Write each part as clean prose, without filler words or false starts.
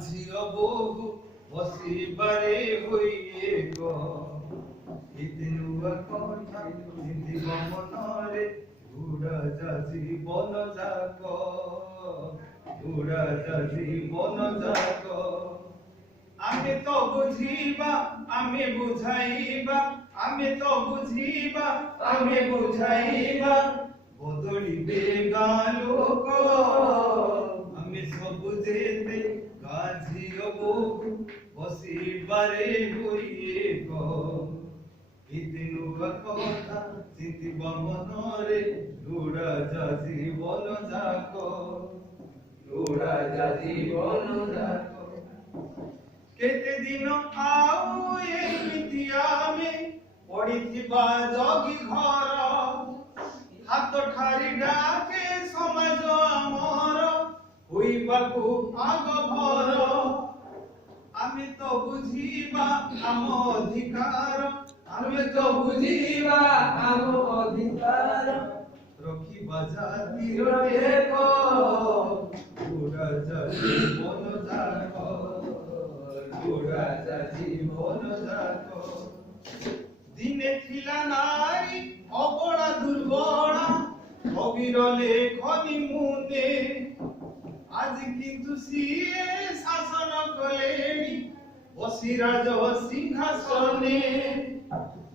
ঝিও বহু বসিবারে হইয়ে গো ইতিনুয়া কথা চিন্তিব মনরে উড়া যা জীবন যাক উড়া যা জীবন যাক আমি তো বুঝিবা আমি বুঝাইবা আমি তো বুঝিবা আমি বুঝাইবা বদলিবে গাঁ লোক আমি সব যেতে গাঝিও বহু বসিবারে হইয়ে গো ইতিনুয়া কথা চিন্তিব মনরে উড়া যা জীবন যাক উড়া যা জীবন যাক কেতে দিন আউ ଏମିତି ଆମେ ପଡ଼ିଥିବା ଜଗି ଘର ହାତ ଠାରି ଡାକେ ସମାଜ ଆମର ହୋଇବାକୁ ଆଗ ଭର ଆମେ ତ ବୁଝିବା ଆମ ଅଧିକାର ଆମେ ତ ବୁଝିବା ଆମ ଅଧିକାର ରଖିବା ଜାତିର ଏକ ଉଡ଼ା ଯା ଜୀବନ ଯାକ উড়া যা জীবন যাক দিনে ଥିଲା নারী অবলা দুর্বলা কবির লেখনি মুনে আজ কিন্তু সিয়ে শাসন কলেনি বসি রাজ সিংহাসনে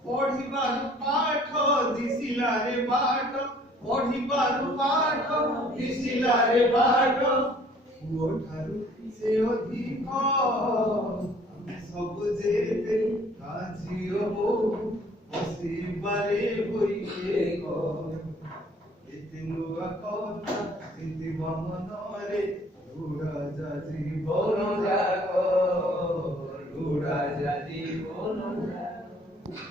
পঢ়িবার পাঠ দিশিলারে বাট পঢ়িবার পাঠ দিশিলারে বাট পুଅଠାରୁ ସେ ଅଧିକ ଆମେ ସବୁ ଯେତେ ଝିଅ ବୋହୂ ବସିବାରେ ହୋଇଏ ଗ ଏତେ ନୂଆ କଥା ଚିନ୍ତିବ ମନରେ ଉଡ଼ା ଯା ଜୀବନ ଯାକ ଉଡ଼ା ଯା ଜୀବନ ଯାକ